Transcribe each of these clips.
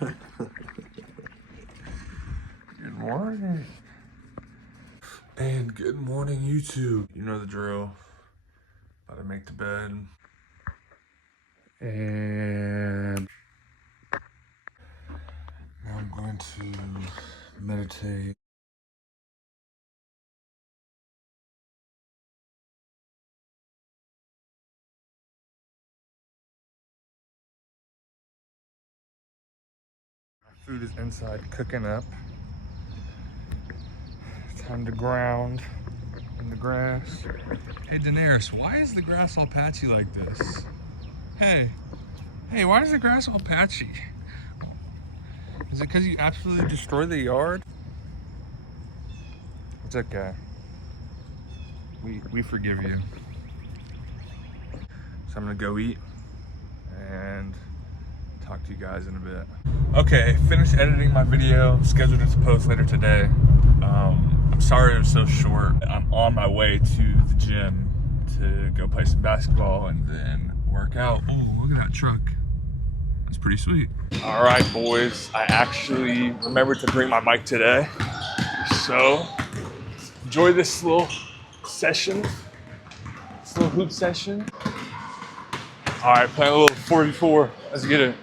Good morning. And good morning, YouTube. You know the drill. About to make the bed. And now I'm going to meditate. My food is inside cooking up. Time to ground in the grass. Hey Daenerys, why is the grass all patchy like this? Hey, why is the grass all patchy? Is it because you absolutely destroyed the yard? It's okay. We forgive you. So I'm gonna go eat and talk to you guys in a bit. Okay, finished editing my video, scheduled it to post later today. I'm sorry it was so short. I'm on my way to the gym to go play some basketball and then work out. Oh, look at that truck. That's pretty sweet. All right, boys, I actually remembered to bring my mic today. So, enjoy this little session, this little hoop session. All right, playing a little 4v4. Let's get it.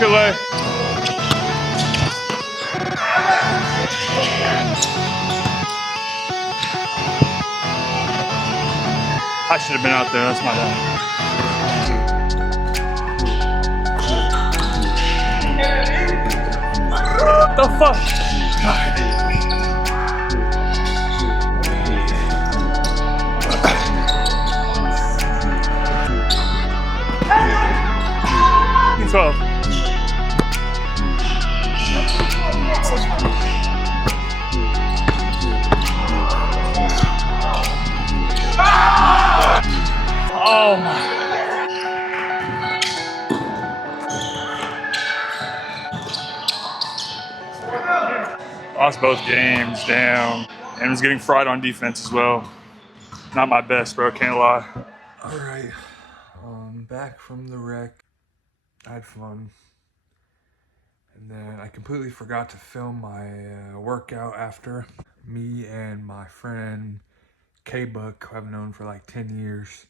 Good lay. I should have been out there. That's my bad. The fuck? Tough. Oh my. Lost both games, damn. And was getting fried on defense as well. Not my best, bro, can't lie. All right, back from the wreck. I had fun. And then I completely forgot to film my workout after. Me and my friend K-Buck, who I've known for like 10 years,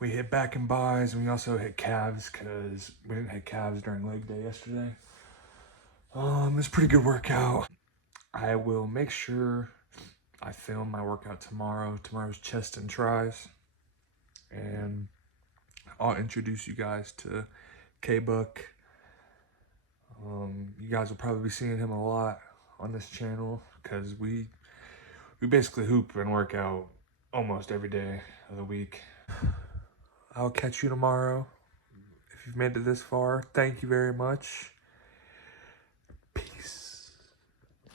we hit back and buys, and we also hit calves because we didn't hit calves during leg day yesterday. It's a pretty good workout. I will make sure I film my workout tomorrow. Tomorrow's chest and tries. And I'll introduce you guys to K-Buck. You guys will probably be seeing him a lot on this channel because we basically hoop and work out almost every day of the week. I'll catch you tomorrow. If you've made it this far, thank you very much.